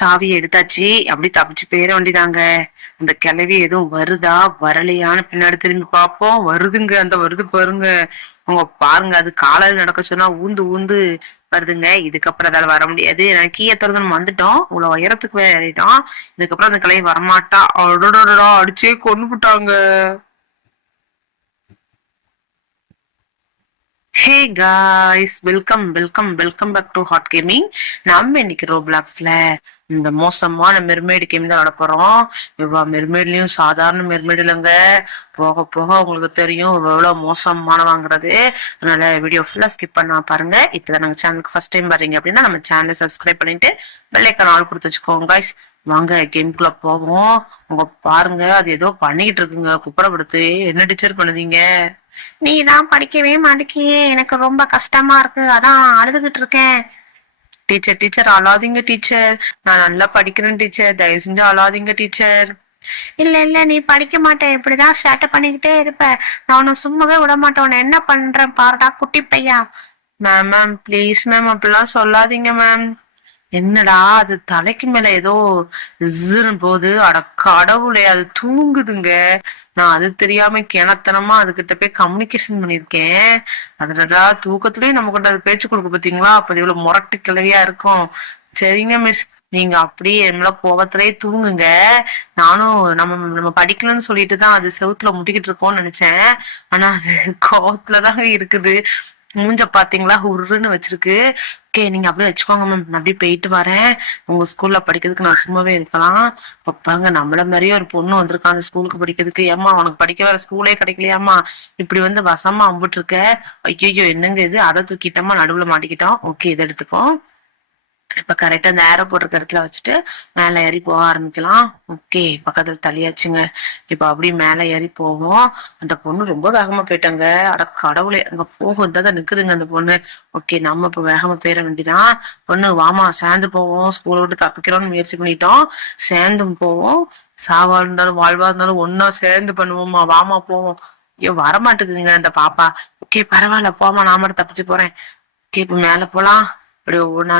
சாவி எடுத்தாச்சு, அப்படி தப்பிச்சு போயிட வேண்டியதாங்க. அந்த கிளவி எதுவும் வருதா வரலையான்னு பின்னாடி திரும்பி பார்ப்போம். வருதுங்க, அந்த வருது பாருங்க. அவங்க பாருங்க, அது காலையில நடக்க சொன்னா ஊந்து ஊந்து வருதுங்க. இதுக்கப்புறம் அதால வர முடியாது. நான் கீழே திறந்து நம்ம வந்துட்டோம், இவ்வளவு உயரத்துக்கு ஏறிட்டோம். இதுக்கப்புறம் அந்த கிளவி வரமாட்டா. அடடடா, அடிச்சே கொண்டு விட்டாங்க. Hey guys, welcome welcome welcome back to hot gaming. நம்ம இன்னைக்கு ரோப்ளாக்ஸ்ல இந்த மோசமான மெர்மைடு கேம் தான் விளையாட போறோம். இவ்வளவு மெர்மைட்லயும் சாதாரண மெர்மைடு இல்லைங்க. போக போக உங்களுக்கு தெரியும் எவ்வளவு மோசமானவாங்கிறது. அதனால வீடியோ ஃபுல்லா ஸ்கிப் பண்ணா பாருங்க. இப்பதான் நாங்க சேனலுக்கு ஃபர்ஸ்ட் டைம் வர்றீங்க அப்படின்னா நம்ம சேனலை சப்ஸ்கிரைப் பண்ணிட்டு பெல் ஐக்கான் ஆல் கொடுத்து வச்சுக்கோங்க காய்ஸ். வாங்க கேம்குள்ள போவோம். உங்க பாருங்க, அது ஏதோ பண்ணிக்கிட்டு இருக்குங்க குப்புறப்படுத்து. என்ன டீச்சர் பண்ணுதீங்க? நீ தான் படிக்கவே மாட்டேங்கியே, எனக்கு ரொம்ப கஷ்டமா இருக்கு, அதான் அழுதுகிட்டு இருக்கேன். டீச்சர் டீச்சர் அழாதீங்க டீச்சர், நான் நல்லா படிக்கிறேன் டீச்சர், தயவு செஞ்சு அழாதீங்க டீச்சர். இல்ல இல்ல, நீ படிக்க மாட்டேன், இப்படிதான் சேட்டை பண்ணிக்கிட்டே இருப்ப, நான் உன்னை சும்மாவே விட மாட்டேன், உன்னை என்ன பண்றேன் பாருடா குட்டி பையா. மேம் மேம் ப்ளீஸ் மேம், அப்படிலாம் சொல்லாதீங்க மேம். என்னடா அது தலைக்கு மேல ஏதோ இஸ்ஸுன்னு போகுது. அட கடவுளே, அது தூங்குதுங்க. நான் அது தெரியாம கிணத்தனமா அதுகிட்ட போய் கம்யூனிகேஷன் பண்ணிருக்கேன். அதடா தூக்கத்துலயும் நம்ம கிட்ட அது பேச்சு கொடுக்க பாத்தீங்களா, அப்ப அது இவ்வளவு முரட்டு கிளவியா இருக்கும். சரிங்க மிஸ், நீங்க அப்படியே என்னோட கோபத்திலேயே தூங்குங்க. நானும் நம்ம நம்ம படிக்கலன்னு சொல்லிட்டு தான் அது செவுத்துல முட்டிக்கிட்டு இருக்கோம்னு நினைச்சேன். ஆனா அது கோவத்துலதாங்க இருக்குது. மூஞ்ச பாத்தீங்களா, உருன்னு வச்சிருக்கு. ஓகே, நீங்க அப்படியே வச்சுக்கோங்க மேம், நான் அப்படியே போயிட்டு வரேன். உங்க ஸ்கூல்ல படிக்கிறதுக்கு நான் சும்மாவே இருக்கலாம். பாப்பாங்க, நம்மள மாதிரியே ஒரு பொண்ணு வந்திருக்கான் அந்த ஸ்கூலுக்கு படிக்கிறதுக்கு. ஏமா உனக்கு படிக்க வர ஸ்கூலே கிடைக்கலையாமா, இப்படி வந்து வசமா அம்பிட்டு இருக்க. ஐயோ என்னங்க இது, அதை தூக்கிட்டோமா, நடுவுல மாட்டிக்கிட்டோம். ஓகே, இதை எடுத்துப்போம். இப்ப கரெக்டா அந்த ஏரோ போட்டிருக்க இடத்துல வச்சுட்டு மேல ஏறி போக ஆரம்பிக்கலாம். ஓகே, பக்கத்துல தள்ளியாச்சுங்க. இப்ப அப்படி மேல ஏறி போவோம். அந்த பொண்ணு ரொம்ப வேகமா போயிட்டாங்க. அட கடவுளே, அங்க போகும் தான் நிக்குதுங்க அந்த பொண்ணு. ஓகே, நம்ம இப்ப வேகமா போயிட வேண்டியதான். பொண்ணு வாமா, சேர்ந்து போவோம். ஸ்கூலை விட்டு தப்பிக்கிறோம்னு முயற்சி பண்ணிட்டோம், சேர்ந்தும் போவோம். சாவா இருந்தாலும் வாழ்வா இருந்தாலும் ஒன்னா சேர்ந்து பண்ணுவோமா, வாமா போவோம். ஐயோ வரமாட்டுக்குங்க அந்த பாப்பா. ஓகே பரவாயில்ல, போமா, நான் மட்டும் தப்பிச்சு போறேன். ஓகே, இப்ப மேல போலாம். அப்படியே ஒவ்வொன்னா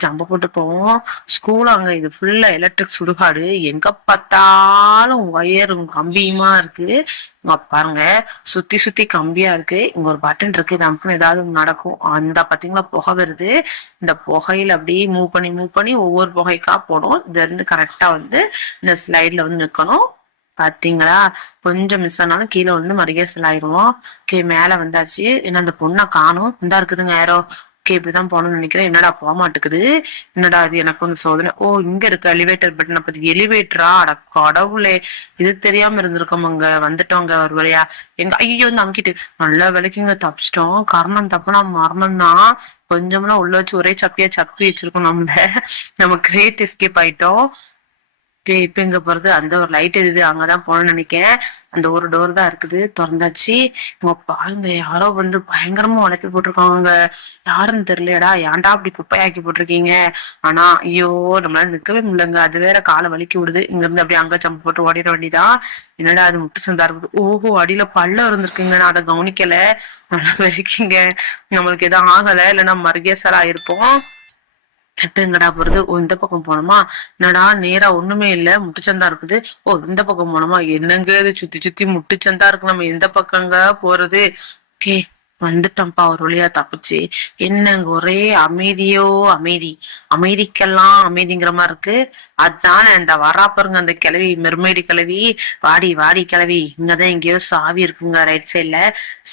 ஜம்ப போட்டு போவோம். ஸ்கூல் அங்க இது ஃபுல்லா எலக்ட்ரிக் சுடுகாடு, எங்க பார்த்தாலும் ஒயரும் கம்பியுமா இருக்கு. இங்க பாருங்க, சுத்தி சுத்தி கம்பியா இருக்கு. இங்க ஒரு பட்டன் இருக்கு, இது அமுக்குன்னு ஏதாவது நடக்கும். அந்த பாத்தீங்களா புகை வருது. இந்த புகையில அப்படியே மூவ் பண்ணி ஒவ்வொரு புகைக்கா போடும். இதுல இருந்து கரெக்டா வந்து இந்த ஸ்லைட்ல வந்து நிக்கணும். பாத்தீங்களா, கொஞ்சம் மிஸ் ஆனாலும் கீழே வந்து மறுகேசல் ஆயிடுவோம். ஓகே, மேல வந்தாச்சு. ஏன்னா அந்த பொண்ணை காணும். இந்தா இருக்குதுங்க யாரோ. ஓகே, இப்படிதான் போகணும்னு நினைக்கிறேன். என்னடா போக மாட்டேங்குது, என்னடா அது, எனக்கு வந்து சோதனை. ஓ, இங்க இருக்கு எலிவேட்டர் பட்டன். பத்தி எலிவேட்டரா, அட கடவுளே, இது தெரியாம இருந்திருக்கோம். அங்க வந்துட்டோங்க ஒரு வழியா. எங்க ஐயோ வந்து அமுக்கிட்டு, நல்ல வேலைக்குங்க தப்பிச்சிட்டோம். கர்ணம் தப்புனா மரணம் தான். கொஞ்சம்னா உள்ள வச்சு ஒரே சப்பியா சப்பி வச்சிருக்கோம் நம்மள. நம்ம கிரேட் எஸ்கேப் ஆயிட்டோம். இப்ப எங்க போறது, அந்த ஒரு லைட் எரியுது, அங்கதான் போகணும்னு நினைக்கிறேன். அந்த ஒரு டோர் தான் இருக்குது, திறந்தாச்சு. இவங்க பாருங்க, யாரோ வந்து பயங்கரமா உழைப்பி போட்டிருக்காங்க. யாருன்னு தெரியலடா, ஏன்டா அப்படி குப்பையாக்கி போட்டிருக்கீங்க. ஆனா ஐயோ, நம்மளால நிக்கவே முடியலங்க. அது வேற காலை வலிக்கி விடுது. இங்க இருந்து அப்படியே அங்க சம்பு போட்டு ஓடிட வேண்டியதான். என்னடா அது முட்டு சந்தா இருக்குது. ஓஹோ, அடியில பள்ளம் இருந்திருக்குங்க, நான் அதை கவனிக்கல. நல்லா வலிக்குங்க. நம்மளுக்கு எதுவும் ஆகல, இல்லைன்னா மருகேசரா இருப்போம். இப்ப எங்கடா போறது? ஓ, இந்த பக்கம் போனோமா. என்னடா நேரா ஒண்ணுமே இல்ல, முட்டுச்சந்தா இருக்குது. ஓ, இந்த பக்கம் போனோமா. என்னங்க இது சுத்தி சுத்தி முட்டுச்சந்தா இருக்கு, நம்ம எந்த பக்கங்க போறது? ஓகே, வந்துட்டோம்ப்பா ஒரு வழியா தப்பிச்சு. என்னங்க ஒரே அமைதியோ அமைதி, அமைதிக்கெல்லாம் அமைதிங்கிற மாதிரி இருக்கு. அதானே இந்த வராப்பருங்க அந்த கிளவி, மெர்மைடி கிளவி. வாடி வாடி கிளவி, இங்கதான் எங்கேயோ சாவி இருக்குங்க ரைட் சைட்ல.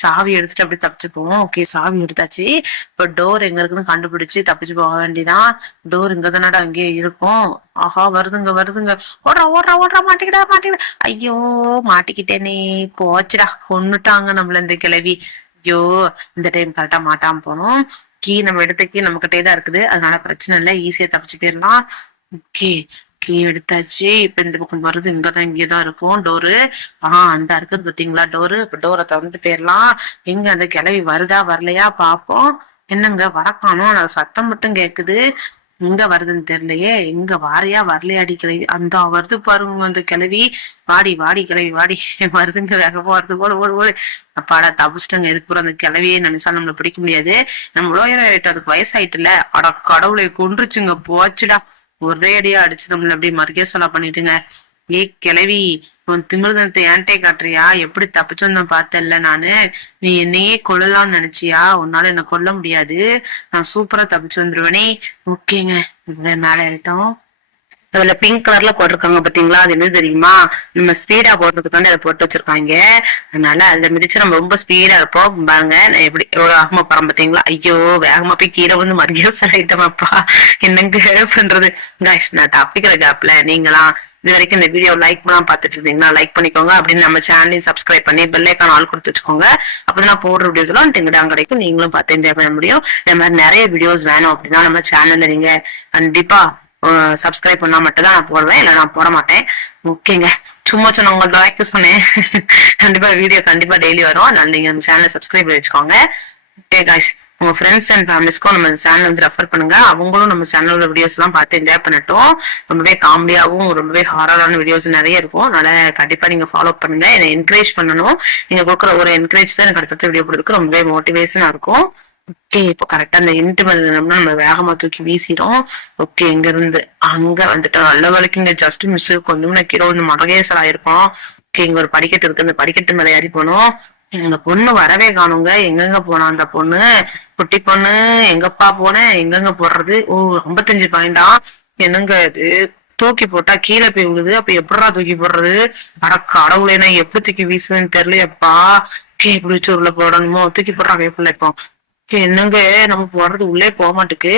சாவி எடுத்துட்டு அப்படியே தப்பிச்சு போவோம். ஓகே, சாவி எடுத்தாச்சு. இப்ப டோர் எங்க இருக்குன்னு கண்டுபிடிச்சு தப்பிச்சு போக வேண்டியதான். டோர் இங்க தானடா அங்கேயே இருக்கும். ஆஹா, வருதுங்க வருதுங்க. ஓடுறா ஓடுறா ஓடுறா, மாட்டிக்கிட்டா மாட்டிக்கிட்டா. ஐயோ மாட்டிக்கிட்டேனே, போச்சுடா, கொன்னுட்டாங்க நம்மள இந்த கிளவி. ஐயோ, இந்த டைம் கரெக்டா மாட்டாம போனோம். கீ நம்ம எடுத்த கீ நம்ம கிட்டே தான் இருக்குது, அதனால பிரச்சனை இல்லை, ஈஸியா தப்பிச்சு போயிடலாம். ஓகே, கீ எடுத்தாச்சு. இப்ப இந்த பக்கம் வர்றது இங்கதான், இங்கேதான் இருக்கும் டோரு. அந்த இருக்குது பாத்தீங்களா டோரு. இப்ப டோரை திறந்துட்டு போயிடலாம். எங்க அந்த கிளவி வருதா வரலையா பாப்போம். என்னங்க வரக்கானோ, நான் சத்தம் மட்டும் கேக்குது, எங்க வருதுன்னு தெரியலையே. எங்க வாரியா வரலையாடி கிளவி, அந்த வருது பாருங்க அந்த கிளவி. வாடி வாடி கிளவி வாடி, வருதுங்க வேகமா வருது. ஓடு ஓடு ஓடு. அப்பாடா தப்பிச்சிட்டங்க. எதுக்கு போற அந்த கிளவியே நினைச்சா நம்மள பிடிக்க முடியாது. நம்ம உலகம் ஆயிட்டு, அதுக்கு வயசாயிட்டுல. அட கடவுளை கொன்றுச்சுங்க, போச்சுடா. ஒரே அடியா அடிச்சு நம்மள அப்படி மறுக்கே சொல்ல பண்ணிட்டுங்க. ஏய் கிளவி, உன் திமிர்தனத்தை ஏன்ட்டே காட்டுறியா? எப்படி தப்பிச்சு வந்தேன் பார்த்தேன்ல நானு. நீ என்னையே கொல்லலாம்னு நினைச்சியா? உன்னால என்ன கொல்ல முடியாது. நான் சூப்பரா தப்பிச்சு வந்துருவேனே. ஓகேங்க, மேல ஏறிட்டோம். அதுல பிங்க் கலர்ல போட்டிருக்காங்க பாத்தீங்களா, அது என்ன தெரியுமா? நம்ம ஸ்பீடா போடுறதுக்காண்டி அதை போட்டு வச்சிருக்காங்க. அதனால அதுல மிதிச்சு நம்ம ரொம்ப ஸ்பீடா இருப்போம். பாருங்க நான் எப்படி எவ்வளவு வேகமா போறோம் பாத்தீங்களா. ஐயோ, வேகமா போய் கீழே வந்து மறுபடியும் சொல்லிட்டோமாப்பா. என்னங்க பண்றது guys. நான் தப்பிக்கிற கேப்ல நீங்களாம் இது வரைக்கும் இந்த வீடியோ லைக் பண்ணாம பாத்துட்டு இருந்தீங்கன்னா லைக் பண்ணிக்கோங்க. அப்படின்னு நம்ம சேனலையும் சப்ஸ்கிரைப் பண்ணி பெல் ஐக்கான் ஆல் கொடுத்து வச்சுக்கோங்க. அப்பதான் நான் போடுற வீடியோஸ் எல்லாம் டிங்கடாங்க கிடைக்கும். நீங்களும் பார்த்து என்ஜாய் பண்ண முடியும். இந்த மாதிரி நிறைய வீடியோஸ் வேணும் அப்படின்னா நம்ம சேனல்ல நீங்க கண்டிப்பா சப்ஸ்கிரைப் பண்ணா மட்டும் தான் நான் போடுவேன், இல்ல நான் போட மாட்டேன். ஓகேங்க, சும்மா சொன்ன உங்க லைக் சொன்னேன். கண்டிப்பா வீடியோ கண்டிப்பா டெய்லி வரும். அதனால நீங்க நம்ம சேனலை சப்ஸ்கிரைப் பண்ணி வச்சுக்கோங்க. ஓகே காய்ஸ், உங்க ஃப்ரெண்ட்ஸ் அண்ட் ஃபேமிலிஸ்க்கும் நம்ம சேனல் வந்து ரெஃபர் பண்ணுங்க. அவங்களும் நம்ம சேனலோட வீடியோஸ் எல்லாம் பார்த்து என்ஜாய் பண்ணட்டும். ரொம்பவே காமெடியாவும் ரொம்பவே ஹாரரான வீடியோஸ் நிறைய இருக்கும். அதனால கண்டிப்பா நீங்க ஃபாலோ பண்ணுங்க. என்னை என்கரேஜ் பண்ணணும். நீங்க கொடுக்குற ஒரு என்கரேஜ் தான் எனக்கு அடுத்த வீடியோ கொடுக்க ரொம்பவே மோட்டிவேஷனா இருக்கும். ஓகே, இப்போ கரெக்டா அந்த இன்ட்டு மேல நம்ம வேகமா தூக்கி வீசிடும். ஓகே, இங்க இருந்து அங்க வந்துட்டோம். நல்ல வேலைக்கு இங்க ஜஸ்ட் மிஸ், கொஞ்சம் கீழே வந்து மடகேசல் ஆயிருக்கும். ஓகே, இங்க ஒரு படிக்கட்டு இருக்கு. அந்த படிக்கட்டு மேல ஏறி போனோம். இந்த பொண்ணு வரவே காணுங்க. எங்கெங்க போனா அந்த பொண்ணு? குட்டி பொண்ணு எங்கப்பா போனேன்? எங்கெங்க போடுறது? ஓ, 55 பாயிண்டா? என்னங்க இது? தூக்கி போட்டா கீழே போய் விழுது. அப்ப எப்படா தூக்கி போடுறது? அட கடவுளே, நான் எப்படி தூக்கி வீசுவேன்னு தெரியலையப்பா. இப்படி உள்ள போடணுமோ? தூக்கி போடுறாங்க எப்படி இப்போ? என்னங்க, நம்ம போடுறது உள்ளே போக மாட்டுக்கு,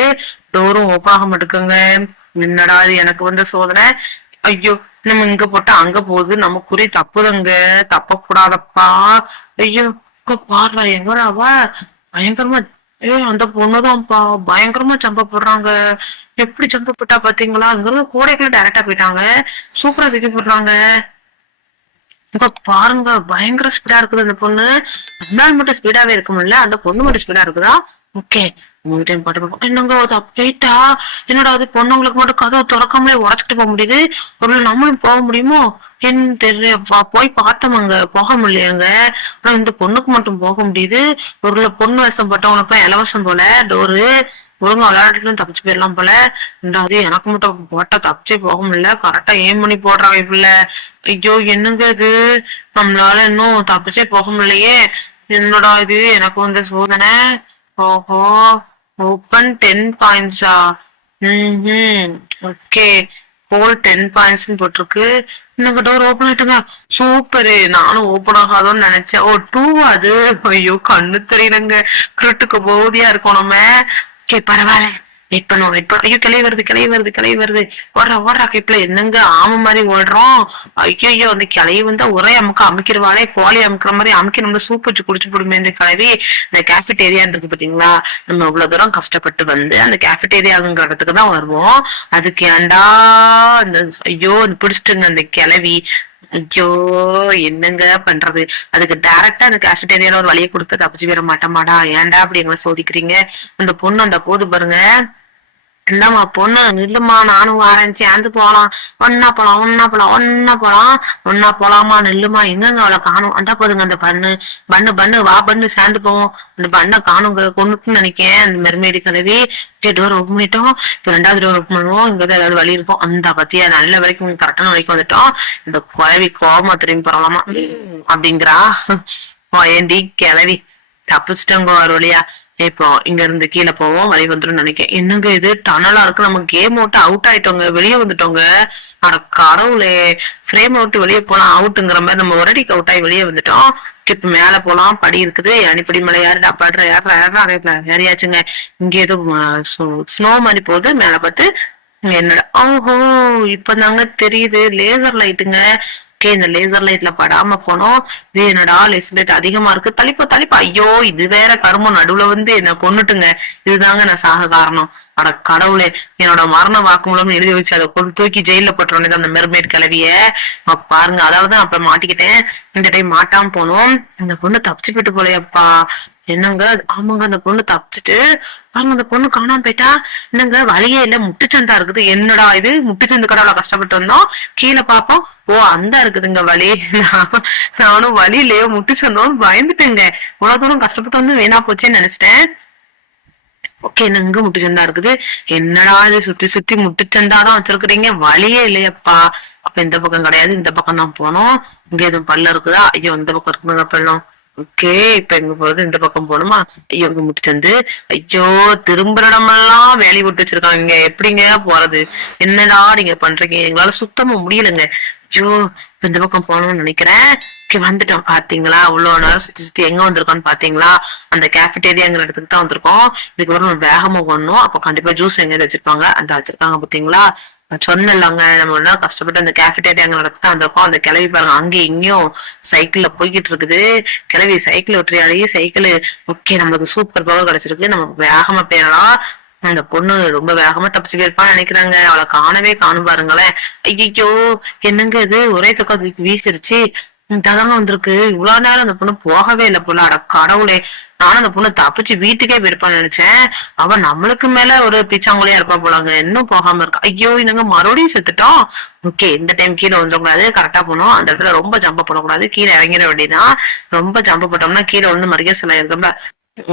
டோரும் ஓப்பன் ஆக மாட்டுக்குங்க. என்னடா இது எனக்கு வந்த சோதனை. ஐயோ, நம்ம இங்க போட்டா அங்க போகுது. நம்ம குறி தப்புதுங்க, தப்ப கூடாதப்பா. ஐயோ, பாருடா எங்கடாவா பயங்கரமா. அந்த பொண்ணுதான்ப்பா பயங்கரமா சம்ப போடுறாங்க. எப்படி சம்ப போட்டா பாத்தீங்களா? அங்க இருந்து கூடைக்குள்ள டைரக்டா போயிட்டாங்க. சூப்பரா தூக்கி போடுறாங்க. இங்க பாருங்க, பயங்கர ஸ்பீடா இருக்குது அந்த பொண்ணு. நம்மளால மட்டும் ஸ்பீடாவே இருக்க முடியல, அந்த பொண்ணு மட்டும் ஸ்பீடா இருக்குதா? ஓகே, என்னங்க போயிட்டா? என்னடா அது, பொண்ணுங்களுக்கு மட்டும் கதவை திறக்காமலே உடச்சிட்டு போக முடியுது. ஒரு நம்மளும் போக முடியுமோ என்ன தெரியப்பா. போய் பார்த்தோமாங்க, போக முடியலையாங்க. ஆனா இந்த பொண்ணுக்கு மட்டும் போக முடியுது. ஒரு பொண்ணு வேஷம் போட்டவங்களுக்கு இலவசம் போல டோரு. ஒழுங்கா விளையாட்டுல தப்பிச்சு போயிடலாம் போல. ரெண்டாவது எனக்கு மட்டும் போட்டா தப்பிச்சே போக முடியல. கரெக்டா ஏம் பண்ணி போடுற வைப்புல. ஐயோ, என்னங்க இது, நம்மளால இன்னும் தப்பிச்சே போக முடியலையே. என்னடா இது எனக்கு வந்த சோதனை. ஓஹோ, ஓப்பன் 10 பாயிண்ட்ஸா? ஓகே, ஹோல் 10 பாயிண்ட்ஸ் போட்டிருக்கு. இன்னும் டோர் ஓப்பன் ஆயிட்டுங்க. சூப்பரு, நானும் ஓப்பன் ஆகாதோன்னு நினைச்சேன். ஓ 2 அது. ஐயோ, கண்ணு தெரியலங்க. கிருட்டுக்கு போதியா இருக்கோம் நம்ம. ஓகே, பரவாயில்ல, வெயிட் பண்ணுவோம் வெயிட் பண்ணுவோம். ஐயோ, கிளை வருது கிளை வருது கிளை வருது. ஓடுறா கேப்ல. என்னங்க ஆமை மாதிரி ஓடுறோம். ஐயோ, அந்த கிளை வந்தா ஒரே அமைக்கிறவாளே, கோழி அமுக்கிற மாதிரி அமுக்கி நம்ம சூப் வச்சு குடிச்சு போடுமே இந்த கிளவி. இந்த கேஃபிடேரியான்னு இருக்கு பாத்தீங்களா, நம்ம இவ்வளவு தூரம் கஷ்டப்பட்டு வந்து அந்த கேஃபிடேரியாங்கிற இடத்துக்கு தான் வருவோம். அதுக்கு ஏண்டா இந்த ஐயோ பிடிச்சிட்டுங்க அந்த கிளவி. ஐயோ, என்னங்க பண்றது? அதுக்கு டைரக்டா அந்த கேஃபிடேரியால ஒரு வழியை கொடுத்து தப்பிச்சு வர மாட்டோமாடா? ஏன்டா அப்படி எங்களை சோதிக்கிறீங்க? அந்த பொண்ணு அந்த போது பாருங்க. இந்தாம்மா பொண்ணு நில்லுமா, நானும் வரேன், சேர்ந்து போலாம். ஒன்னா போலாமா, நில்லுமா. எங்கங்க அவளை காணும்? அந்த போதுங்க அந்த பண்ணு வா, பண்ணு சேர்ந்து போவோம். அந்த பண்ணை காணுங்க, கொண்டுட்டுன்னு நினைக்கேன் அந்த மெர்மேடி கலவி. டோர் ஓப்பன் பண்ணிட்டோம். இப்ப 2வது டோர் ஓப்பன் பண்ணுவோம். இங்கதான் ஏதாவது வழி இருக்கும். அந்த பத்தியா நல்ல வரைக்கும் கரெக்டான வரைக்கும் வந்துட்டோம். இந்த குழவி கோபமா திரும்பி போறலாமா அப்படிங்கிறா. ஏண்டி கிளவி, தப்பிச்சிட்டோங்க ஒரு வழியா. இப்போ இங்க இருந்து கீழே போவோம், வழி வந்துடும் நினைக்கிறேன். என்னங்க இது டனலா இருக்கு. நம்ம கேம் விட்டு அவுட் ஆயிட்டோங்க, வெளியே வந்துட்டோங்க. அட கடவுளே, ஃப்ரேம் விட்டு வெளியே போலாம் அவுட்டுங்கிற மாதிரி நம்ம ஒரு அடிக்கு அவுட் ஆகி வெளியே வந்துட்டோம். இப்ப மேல போலாம், படி இருக்குது. அணிப்படி மேல யாருடா பாடுற யாரையாச்சுங்க. இங்க ஏதோ ஸ்னோ மாதிரி போகுது. மேல பார்த்து என்னடா, ஓஹோ இப்பதாங்க தெரியுது, லேசர் லைட்டுங்க. இந்த லேசர் லைட்ல படாம போனோம். இது என்னடா லேசர் லைட் அதிகமா இருக்கு, தளிப்பா. ஐயோ, இது வேற கருமம் நடுவுல வந்து என்ன கொன்னுட்டுங்க. இதுதாங்க நான் சாக காரணம். அட கடவுளே, என்னோட மரண வாக்குமூலம் எழுதி வச்சு அதை கொண்டு தூக்கி ஜெயில போட்டுறோம் அந்த மெர்மேட் கிளவிய. பாருங்க, அதாவது அப்ப மாட்டிக்கிட்டேன். இந்த டைம் மாட்டாம போனோம். இந்த பொண்ணு தப்பிச்சு போயிட்டு போலையப்பா. என்னங்க, ஆமாங்க, அந்த பொண்ணு தப்பிச்சுட்டு பாருங்க, அந்த பொண்ணு காணாம போயிட்டா. என்னங்க, வழியே இல்ல, முட்டுச்சந்தா இருக்குது. என்னடா இது, முட்டுச்சந்து கடவுள கஷ்டப்பட்டு வந்தோம். கீழே பாப்போம், ஓ அந்த இருக்குதுங்க வழி. நானும் வழியிலேயோ முட்டுச்சந்தோம் பயந்துட்டேங்க. இவ்வளவு தூரம் கஷ்டப்பட்டு வந்து வீணா போச்சேன்னு நினைச்சிட்டேன். ஓகே, இங்க முட்டுச்சந்தா இருக்குது. என்னடா இது சுத்தி சுத்தி முட்டுச்சந்தா தான் வச்சிருக்கிறீங்க, வழியே இல்லையப்பா. அப்ப இந்த பக்கம் கிடையாது, இந்த பக்கம் தான் போனோம். இங்க எதுவும் பல்ல இருக்குதா? ஐயோ, இந்த பக்கம் இருக்குங்க பள்ளம். ஓகே, இப்ப எங்க போறது? இந்த பக்கம் போகணுமா? ஐயோ, இங்க முட்டுச்சந்து. ஐயோ, திரும்புற இடமெல்லாம் வேலி விட்டு வச்சிருக்காங்க, இங்க எப்படிங்க போறது? என்னடா நீங்க பண்றீங்க? எங்களால சுத்தமா முடியலங்க. ஐயோ, இப்ப இந்த பக்கம் போகணும்னு நினைக்கிறேன். ஓகே, வந்துட்டோம். பாத்தீங்களா, இவ்வளவு நேரம் சுத்தி சுத்தி எங்க வந்திருக்கோம்னு பாத்தீங்களா? அந்த கேஃபிடேரியாங்கிற இடத்துக்கு தான் வந்திருக்கோம். இதுக்கப்புறம் நம்ம வேகமா போடணும். அப்ப கண்டிப்பா ஜூஸ் எங்க வச்சிருப்பாங்க, அந்த வச்சிருக்காங்க பாத்தீங்களா? நான் சொன்னேன்லங்க, நம்ம எல்லாம் கஷ்டப்பட்டு அந்த கேஃபிடேரியாங்கிற இடத்துக்கு தான் வந்திருக்கோம். அந்த கிளவி பாருங்க, அங்கேயும் இங்கேயும் சைக்கிள்ல போய்கிட்டு இருக்குது. கிளவி சைக்கிள் ஒற்றியாடி சைக்கிள். ஓகே, நம்மளுக்கு சூப்பர் பவர் கிடைச்சிருக்கு. நம்ம வேகமா போயிடலாம். அந்த பொண்ணு ரொம்ப வேகமா தப்பிச்சு போயிருப்பான்னு நினைக்கிறாங்க. அவளை காணவே காணும் பாருங்களேன். ஐயோ, என்னங்க இது, ஒரே தூக்கம் வீசிருச்சு. தாங்க வந்திருக்கு. இவ்வளவு நேரம் அந்த பொண்ணு போகவே இல்லை போல. அட கடவுளே, நானும் அந்த பொண்ணு தப்பிச்சு வீட்டுக்கே போயிருப்பான்னு நினைச்சேன். அவ நம்மளுக்கு மேல ஒரு பிச்சாங்குழியா இருப்பா போலாங்க, இன்னும் போகாம இருக்கா. ஐயோ, இனங்க மறுபடியும் செத்துட்டோம். ஓகே, இந்த டைம் கீழே வந்துடக்கூடாது, கரெக்டா போகணும். அந்த இடத்துல ரொம்ப ஜம்ப பண்ணக்கூடாது, கீழே இறங்கிட வேண்டியதான். ரொம்ப ஜம்ப போட்டோம்னா கீழே வந்து மறுக்க சில இருக்கும்ல.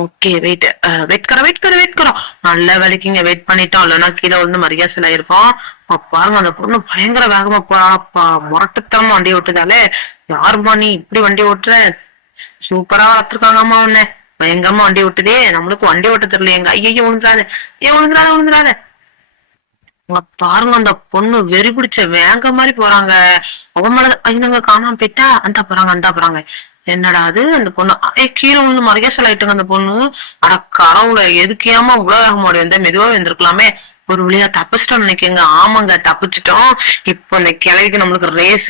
ஓகே, வெயிட் வெயிட் கரோம். நல்ல வேலைக்குங்க வெயிட் பண்ணிட்டோம், இல்லைன்னா கீழே வந்து மரியா சில இருக்கும். பாருங்க, அந்த பொண்ணு பயங்கர வேகமா போறாப்பா. முரட்டுத்தனமா வண்டி ஓட்டுதாலே. யாருமா நீ இப்படி வண்டி ஓட்டுற? சூப்பரா வளர்த்துருக்காங்கம்மா உன்ன. பயங்கரமா வண்டி ஓட்டுதே, நம்மளுக்கு வண்டி ஓட்ட தெரியலையேங்க. ஐயோ, விழுந்துடாத, ஏன் விழுந்துடாத. பாருங்க, அந்த பொண்ணு வெறி பிடிச்ச வேங்க மாதிரி போறாங்க. அவன் மேல ஐயங்க காணாம போயிட்டா. அந்த போறாங்க. என்னடா அது, அந்த பொண்ணு கீழே வந்து மரியாசல் ஆயிட்டுங்க அந்த பொண்ணு. அட கடவுளை, எதுக்கேமா இவ்வளவு வேகமா ஓடி மெதுவா வந்திருக்கலாமே. ஒரு வழியா தப்பிச்சிட்டோம் நினைக்கங்க. ஆமாங்க, தப்பிச்சிட்டோம். இப்போ இந்த கிளைக்கு நம்மளுக்கு ரேஸ்.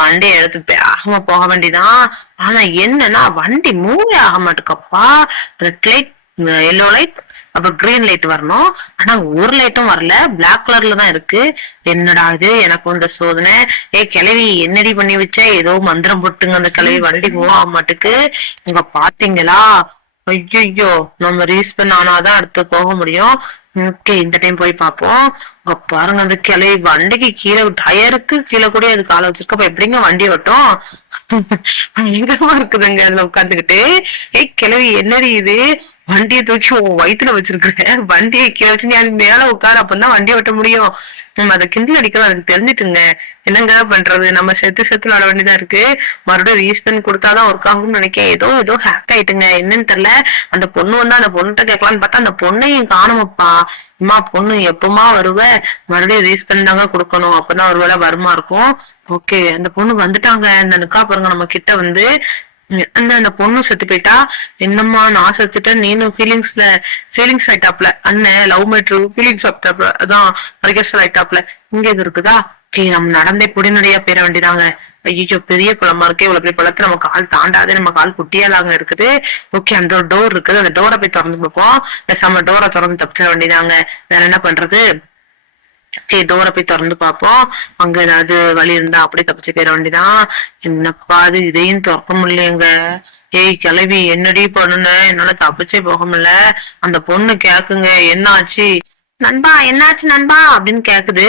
வண்டியை எடுத்து வேகமா போக வேண்டியதான். ஆனா என்னன்னா, வண்டி மூவே ஆக மாட்டுக்கப்பா. ரெட் லைட், எல்லோ லைட், அப்ப கிரீன் லைட் வரணும். ஆனா ஒரு லைட்டும் வரல, பிளாக் கலர்ல தான் இருக்கு. என்னடா இது, எனக்கு வந்த சோதனை. கிளவி என்னடி பண்ணி வச்ச? ஏதோ மந்திரம் போட்டுங்க, அந்த கிளவி வண்டி மூவ் ஆக மாட்டுக்கு. இங்க பாத்தீங்களா? ஐயோ, நம்ம ரீஸ்பெண்ட் ஆனாதான் அடுத்து போக முடியும். ஓகே, இந்த டைம் போய் பார்ப்போம். இங்க பாருங்க, அந்த கிளவி வண்டிக்கு கீழே, டயருக்கு கீழே கூட அது காலை வச்சிருக்க. அப்ப எப்படிங்க வண்டி ஓட்டும்? பயங்கரமா இருக்குதுங்க அதுல உட்காந்துக்கிட்டு. கிளவி என்னடி இது, வண்டியை தூக்கி வயிற்றுல வச்சிருக்கிறேன், வண்டியை கீழே வச்சு நீ மேல உட்காரு, அப்பதான் வண்டி ஓட்ட முடியும். நம்ம அதை கிண்டல் அடிக்கலாம், அதுக்கு தெரிஞ்சுட்டுங்க. என்னங்க பண்றது, நம்ம செத்து நட வேண்டியதான் இருக்கு. மறுபடியும் ரீஸ்பெண்ட் கொடுத்தாதான் ஒர்க் ஆகும்னு நினைக்கிறேன். ஏதோ ஹேக் ஆயிட்டுங்க, என்னன்னு தெரியல. அந்த பொண்ணு வந்து அந்த பொண்ணுகிட்ட கேட்கலான்னு பார்த்தா அந்த பொண்ணையும் காணுமப்பா. அம்மா, பொண்ணு எப்பமா வருவ? மறுபடியும் ரீஸ்பெண்ட் தாங்க கொடுக்கணும், அப்பதான் ஒரு வேளை வருமா இருக்கும். ஓகே, அந்த பொண்ணு வந்துட்டாங்க. அந்த நிக்கா பாருங்க நம்ம கிட்ட வந்து. அந்த பொண்ணு செத்து போயிட்டா. என்னம்மா, நான் செத்துட்டேன், நீனும் ஃபீலிங்ஸ் ஆயிட்டாப்ல. அண்ணன் லவ் மேட்ரு ஃபீலிங்ஸ் ஆயிட்டாப்ல, அதான் மரிகேசல் ஆயிட்டாப்ல. இங்க இது இருக்குதா? ஓகே, நம்ம நடந்தே பொடிநடையா பேர வேண்டியதாங்க. ஐயோ, பெரிய குளமா இருக்கே, இவ்வளவு பெரிய குளத்துல நம்ம கால் தாண்டாது, நம்ம கால் குட்டியாலாங்க இருக்குது. ஓகே, அந்த ஒரு டோர் இருக்குது, அந்த டோரை போய் திறந்து பார்ப்போம். பேசாம டோரை திறந்து தப்பிச்சிட வேண்டியதாங்க. வேற என்ன பண்றது? டோரை போய் திறந்து பார்ப்போம். அங்க ஏதாவது வழி இருந்தா அப்படியே தப்பிச்சு போயிட வேண்டியதான். என்னப்பா அது, இதையும் திறக்க முடியலங்க. கிளவி, என்னடி பண்ணுன? என்னால தப்பிச்சே போக முடியல. அந்த பொண்ணு கேக்குங்க, என்ன ஆச்சு நண்பா, என்னாச்சு நண்பா அப்படின்னு கேக்குது.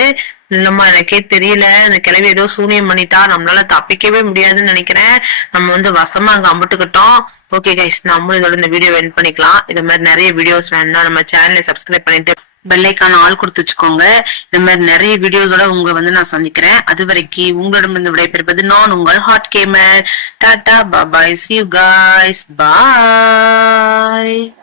இல்லம்மா, எனக்கே தெரியல, இந்த கிளவி ஏதோ சூனியம் பண்ணிட்டா, நம்மளால தப்பிக்கவே முடியாதுன்னு நினைக்கிறேன். நம்ம வந்து வசமா அங்க அம்பிட்டுக்கிட்டோம். ஓகே கைஸ், நம்ம இதோட இந்த வீடியோ எண்ட் பண்ணிக்கலாம். இது மாதிரி நிறைய வீடியோஸ் வேணும்னா நம்ம சேனலை சப்ஸ்கிரைப் பண்ணிட்டு பெல்லைக்கான ஆள் கொடுத்து வச்சுக்கோங்க. இந்த மாதிரி நிறைய வீடியோஸோட உங்களை வந்து நான் சந்திக்கிறேன். அது வரைக்கும் உங்களிடமிருந்து விடைபெறுவது நான் உங்கள் ஹாட் கேமர். டாடா, bye, see you guys, bye.